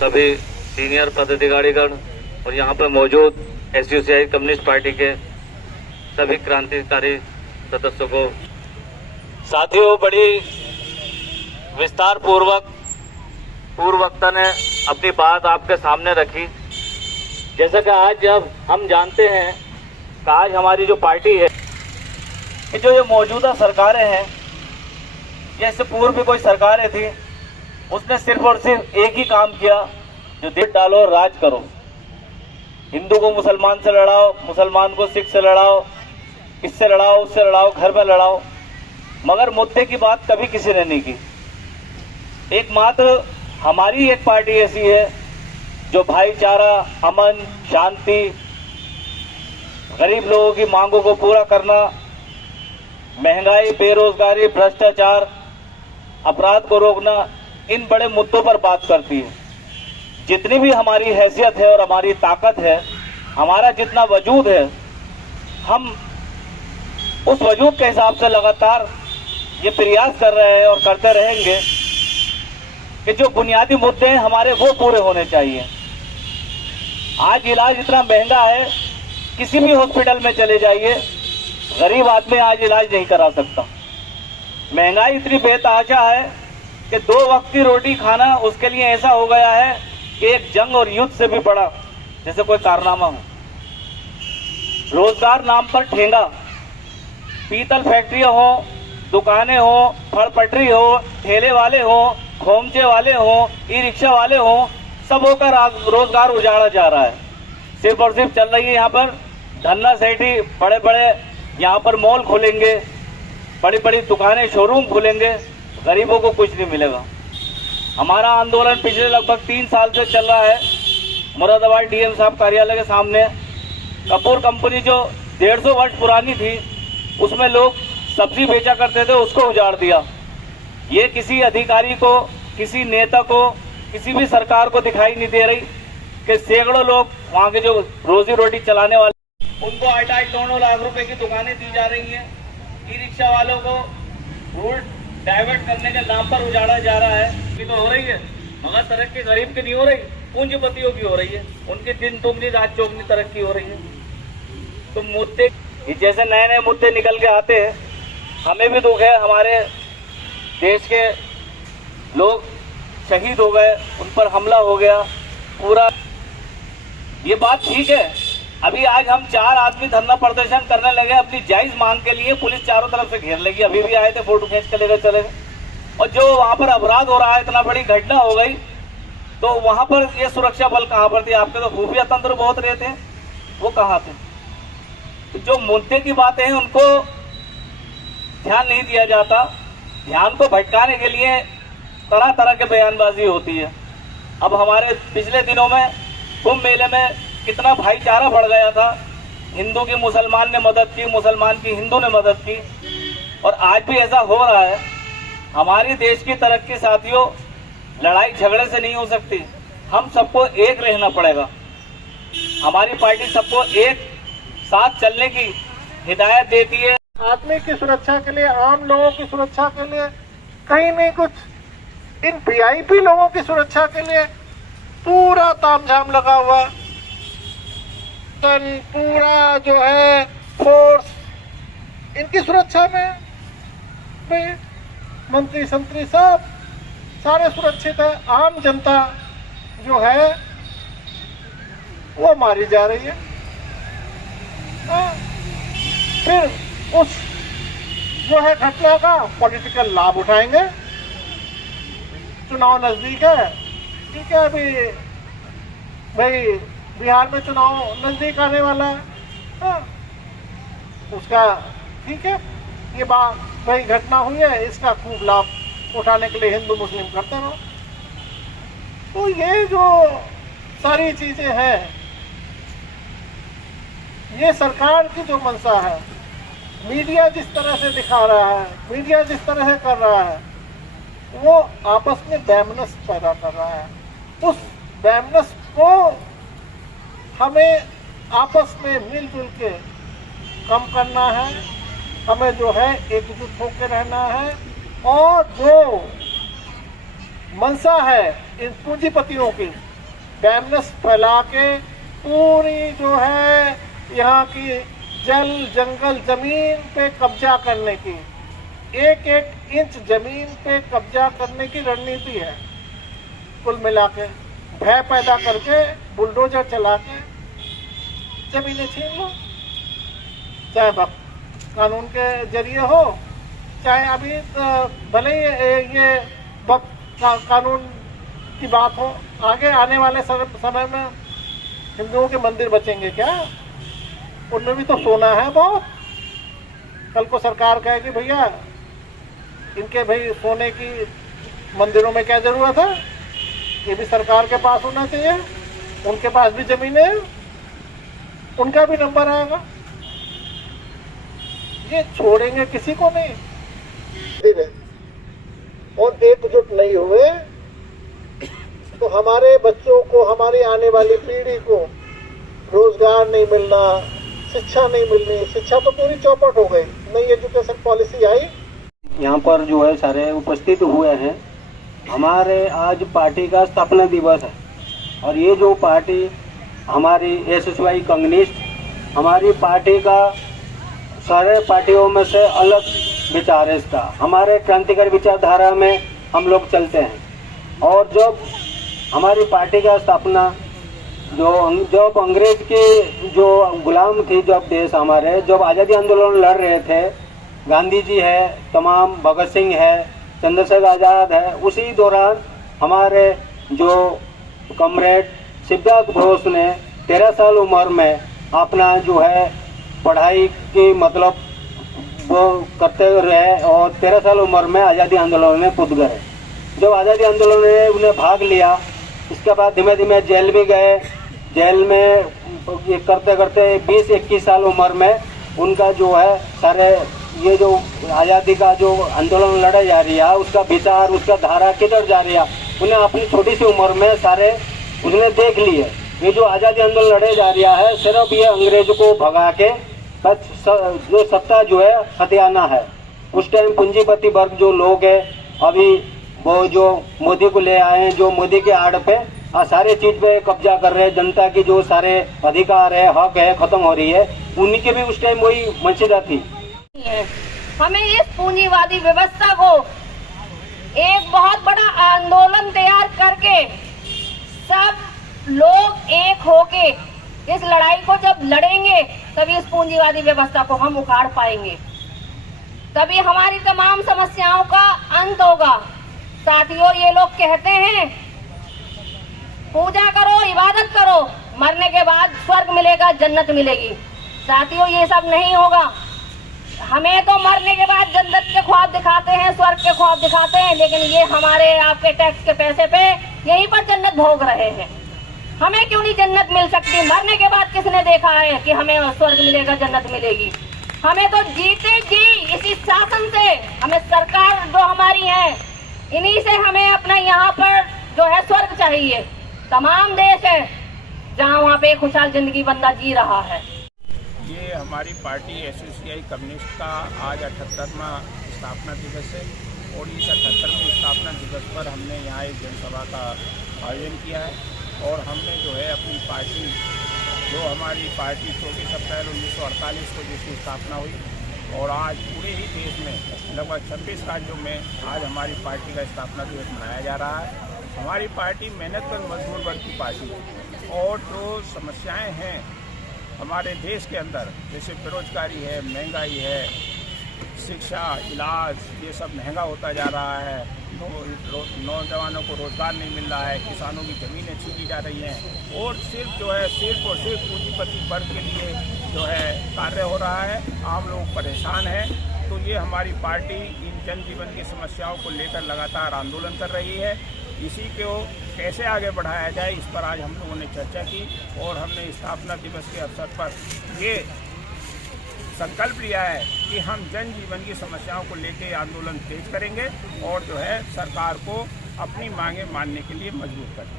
सभी सीनियर पदाधिकारीगण और यहाँ पर मौजूद एसयूसीआई कम्युनिस्ट पार्टी के सभी क्रांतिकारी सदस्यों को, साथियों, बड़ी विस्तार पूर्वक पूर्व वक्ता ने अपनी बात आपके सामने रखी। जैसा कि आज जब हम जानते हैं कि आज हमारी जो पार्टी है, जो ये मौजूदा सरकारें हैं, जैसे पूर्व भी कोई सरकारें थी, उसने सिर्फ और सिर्फ एक ही काम किया, जो देश डालो राज करो। हिंदू को मुसलमान से लड़ाओ, मुसलमान को सिख से लड़ाओ, इससे लड़ाओ, उससे लड़ाओ, घर में लड़ाओ, मगर मुद्दे की बात कभी किसी ने नहीं की। एकमात्र हमारी एक पार्टी ऐसी है जो भाईचारा, अमन, शांति, गरीब लोगों की मांगों को पूरा करना, महंगाई, बेरोजगारी, भ्रष्टाचार, अपराध को रोकना, इन बड़े मुद्दों पर बात करती है। जितनी भी हमारी हैसियत है और हमारी ताकत है, हमारा जितना वजूद है, हम उस वजूद के हिसाब से लगातार ये प्रयास कर रहे हैं और करते रहेंगे कि जो बुनियादी मुद्दे हैं हमारे, वो पूरे होने चाहिए। आज इलाज इतना महंगा है, किसी भी हॉस्पिटल में चले जाइए, गरीब आदमी आज इलाज नहीं करा सकता। महंगाई इतनी बेतहाशा है कि 2 वक्त की रोटी खाना उसके लिए ऐसा हो गया है कि एक जंग और युद्ध से भी बड़ा जैसे कोई कारनामा हो। रोजगार नाम पर ठेंगा, पीतल फैक्ट्रियां हो, दुकानें हो, फल पटरी हो, ठेले वाले हो, खोमचे वाले हो, ई रिक्शा वाले हो, सबों का रोजगार उजाड़ा जा रहा है। सिर्फ और सिर्फ चल रही है यहाँ पर धन्ना सेठी, बड़े बड़े यहाँ पर मॉल खोलेंगे, बड़ी बड़ी दुकानें, शोरूम खोलेंगे, गरीबों को कुछ नहीं मिलेगा। हमारा आंदोलन पिछले लगभग 3 साल से चल रहा है। मुरादाबाद डीएम साहब कार्यालय के सामने कपूर कंपनी जो 150 वर्ष पुरानी थी, उसमें लोग सब्जी बेचा करते थे, उसको उजाड़ दिया। ये किसी अधिकारी को, किसी नेता को, किसी भी सरकार को दिखाई नहीं दे रही कि सैकड़ों लोग वहाँ के जो रोजी रोटी चलाने वाले, उनको 8-9 लाख रुपए की दुकानें दी जा रही हैं। ई रिक्शा वालों को रूट डाइवर्ट करने के नाम पर उजाड़ा जा रहा है। ये तो हो रही है, मगर तरक्की गरीब की नहीं हो रही, पूंजीपतियों की हो रही है। उनकी दिन दुगनी रात चौगनी तरक्की हो रही है। तो मुद्दे जैसे नए नए मुद्दे निकल के आते हैं, हमें भी दुख है। हमारे देश के लोग शहीद हो गए, उन पर हमला हो गया पूरा। ये बात ठीक है। अभी आज हम 4 आदमी धरना प्रदर्शन करने लगे अपनी जायज मांग के लिए, पुलिस चारों तरफ से घेर लेगी। अभी भी आए थे, फोटो खींच के लेकर चले गए। और जो वहां पर अपराध हो रहा है, इतना बड़ी घटना हो गई, तो वहां पर ये सुरक्षा बल कहां पर थे? आपके तो खुफिया तंत्र बहुत रहते हैं, वो कहां थे? तो जो मुद्दे की बातें हैं उनको ध्यान नहीं दिया जाता। ध्यान को भटकाने के लिए तरह तरह के बयानबाजी होती है। अब हमारे पिछले दिनों में कुंभ मेले में कितना भाईचारा बढ़ गया था। हिंदू की मुसलमान ने मदद की, मुसलमान की हिंदू ने मदद की, और आज भी ऐसा हो रहा है। हमारी देश की तरक्की साथियों लड़ाई झगड़े से नहीं हो सकती। हम सबको एक रहना पड़ेगा। हमारी पार्टी सबको एक साथ चलने की हिदायत देती है। आदमी की सुरक्षा के लिए, आम लोगों की सुरक्षा के लिए, कहीं नहीं कुछ इन वीआईपी लोगों की सुरक्षा के लिए पूरा तामझाम लगा हुआ। पूरा जो है फोर्स इनकी सुरक्षा में मंत्री संतरी सब सारे सुरक्षित है। आम जनता जो है वो मारी जा रही है। फिर उस जो है घटना का पॉलिटिकल लाभ उठाएंगे। चुनाव नजदीक है, ठीक है, अभी भाई बिहार में चुनाव नजदीक आने वाला है, उसका ठीक है, ये बात भाई घटना हुई है, इसका खूब लाभ उठाने के लिए हिंदू मुस्लिम करते रहो। तो ये जो सारी चीजें हैं, ये सरकार की जो मंशा है, मीडिया जिस तरह से दिखा रहा है, मीडिया जिस तरह से कर रहा है, वो आपस में वैमनस्य पैदा कर रहा है। उस वैमनस्य को हमें आपस में मिलजुल के कम करना है। हमें जो है एकजुट होकर रहना है, और जो मंशा है इन पूंजीपतियों की, बैमनस फैला के पूरी जो है यहाँ की जल जंगल जमीन पे कब्जा करने की, एक एक इंच जमीन पे कब्जा करने की रणनीति है। कुल मिला के भय पैदा करके बुलडोजर चला के जमीनें छीन लो, चाहे कानून के जरिए हो, चाहे अभी भले ही ये कानून की बात हो। आगे आने वाले समय में हिंदुओं के मंदिर बचेंगे क्या? उनमें भी तो सोना है बहुत। कल को सरकार कहेगी भैया इनके भाई सोने की मंदिरों में क्या जरूरत है, ये भी सरकार के पास होना चाहिए। उनके पास भी जमीनें हैं, उनका भी नंबर आएगा। ये छोड़ेंगे किसी को नहीं। और एकजुट नहीं हुए तो हमारे बच्चों को, हमारी आने वाली पीढ़ी को रोजगार नहीं मिलना, शिक्षा नहीं मिलनी। शिक्षा तो पूरी चौपट हो गई, नई एजुकेशन पॉलिसी आई। यहाँ पर जो है सारे उपस्थित हुए हैं। हमारे आज पार्टी का स्थापना दिवस है और ये जो पार्टी हमारी एसएसवाई कम्युनिस्ट, हमारी पार्टी का सारे पार्टियों में से अलग विचार है इसका। हमारे क्रांतिकारी विचारधारा में हम लोग चलते हैं। और जब हमारी पार्टी का स्थापना जब अंग्रेज के जो गुलाम थी, जब देश हमारे, जब आज़ादी आंदोलन लड़ रहे थे, गांधी जी है, तमाम भगत सिंह है, चंद्रशेखर आज़ाद है, उसी दौरान हमारे जो कॉमरेड सिद्धार्थ घोष ने 13 साल उम्र में अपना जो है पढ़ाई की मतलब वो करते रहे और 13 साल उम्र में आज़ादी आंदोलन में कूद गए। जब आज़ादी आंदोलन में उन्हें भाग लिया, इसके बाद धीमे धीमे जेल भी गए। जेल में करते करते 20-21 साल उम्र में उनका जो है सारे ये जो आज़ादी का जो आंदोलन लड़ा जा रही है उसका विचार, उसका धारा किधर जा रही है, उन्हें अपनी छोटी सी उम्र में सारे उसने देख लिए। ये जो आज़ादी आंदोलन लड़े जा रहा है सिर्फ ये अंग्रेजों को भगा के जो सत्ता जो है हथियाना है। उस टाइम पूंजीपति वर्ग जो लोग है अभी वो जो मोदी को ले आए हैं, जो मोदी के आड़ पे सारे चीज पे कब्जा कर रहे हैं, जनता की जो सारे अधिकार है, हक है, खत्म हो रही है। उन्हीं के भी उस टाइम वही मंशा थी। हमें इस पूंजीवादी व्यवस्था को एक बहुत बड़ा आंदोलन तैयार करके सब लोग एक होके इस लड़ाई को जब लड़ेंगे तभी इस पूंजीवादी व्यवस्था को हम उखाड़ पाएंगे, तभी हमारी तमाम समस्याओं का अंत होगा। साथियों, ये लोग कहते हैं पूजा करो, इबादत करो, मरने के बाद स्वर्ग मिलेगा, जन्नत मिलेगी। साथियों, ये सब नहीं होगा। हमें तो मरने के बाद जन्नत के ख्वाब दिखाते हैं, स्वर्ग के ख्वाब दिखाते हैं, लेकिन ये हमारे आपके टैक्स के पैसे पे यहीं पर जन्नत भोग रहे हैं। हमें क्यों नहीं जन्नत मिल सकती? मरने के बाद किसने देखा है कि हमें स्वर्ग मिलेगा, जन्नत मिलेगी? हमें तो जीते जी इसी शासन से, हमें सरकार जो हमारी है इन्हीं से हमें अपना यहाँ पर जो है स्वर्ग चाहिए। तमाम देश है जहाँ वहाँ पे खुशहाल जिंदगी बंदा जी रहा है। ये हमारी पार्टी एसएसवाई कम्युनिस्ट का आज 78वां स्थापना दिवस है और इस 78वें स्थापना दिवस पर हमने यहाँ एक जनसभा का आयोजन किया है और हमने जो है अपनी पार्टी, जो हमारी पार्टी 24 अप्रैल 1948 को जिसकी स्थापना हुई और आज पूरे ही देश में लगभग 26 राज्यों में आज हमारी पार्टी का स्थापना दिवस मनाया जा रहा है। हमारी पार्टी मेहनत पर मजबूर वर्ग की पार्टी है और जो समस्याएं हैं हमारे देश के अंदर, जैसे बेरोजगारी है, महंगाई है, शिक्षा, इलाज, ये सब महंगा होता जा रहा है, नौजवानों को रोजगार नहीं मिल रहा है, किसानों की ज़मीनें छीनी जा रही हैं और सिर्फ और सिर्फ पूंजीपति वर्ग के लिए जो है कार्य हो रहा है। आम लोग परेशान हैं। तो ये हमारी पार्टी इन जनजीवन की समस्याओं को लेकर लगातार आंदोलन कर रही है। इसी को कैसे आगे बढ़ाया जाए, इस पर आज हम लोगों ने चर्चा की और हमने स्थापना दिवस के अवसर पर ये संकल्प लिया है कि हम जनजीवन की समस्याओं को लेकर आंदोलन तेज करेंगे और जो है सरकार को अपनी मांगे मानने के लिए मजबूर करेंगे।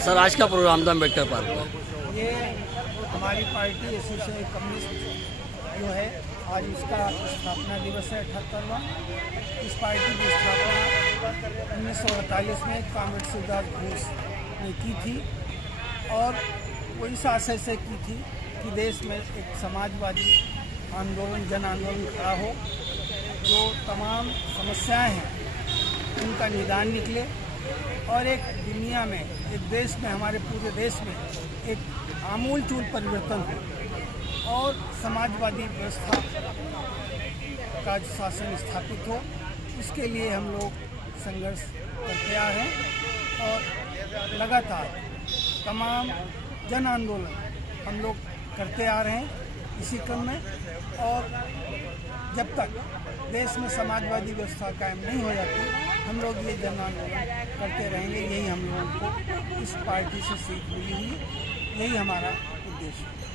सर, आज का प्रोग्राम था अम्बेडकर पार्क में। ये हमारी पार्टी एसोसिएशन कम्युनिस्ट जो है आज इसका स्थापना दिवस है 78वां। इस पार्टी की स्थापना 1948 में कॉमरेड शिवदास बोस ने की थी और वो इस आशय से की थी कि देश में एक समाजवादी आंदोलन, जन आंदोलन खड़ा हो, जो तमाम समस्याएं हैं उनका निदान निकले और एक दुनिया में, एक देश में, हमारे पूरे देश में एक आमूलचूल परिवर्तन हो और समाजवादी व्यवस्था का शासन स्थापित हो। इसके लिए हम लोग संघर्ष करते आ रहे हैं और लगातार तमाम जन आंदोलन हम लोग करते आ रहे हैं इसी क्रम में। और जब तक देश में समाजवादी व्यवस्था कायम नहीं हो जाती, हम लोग ये जन आंदोलन करते रहेंगे। यही हम लोगों को इस पार्टी से सीख मिली है, यही हमारा उद्देश्य है।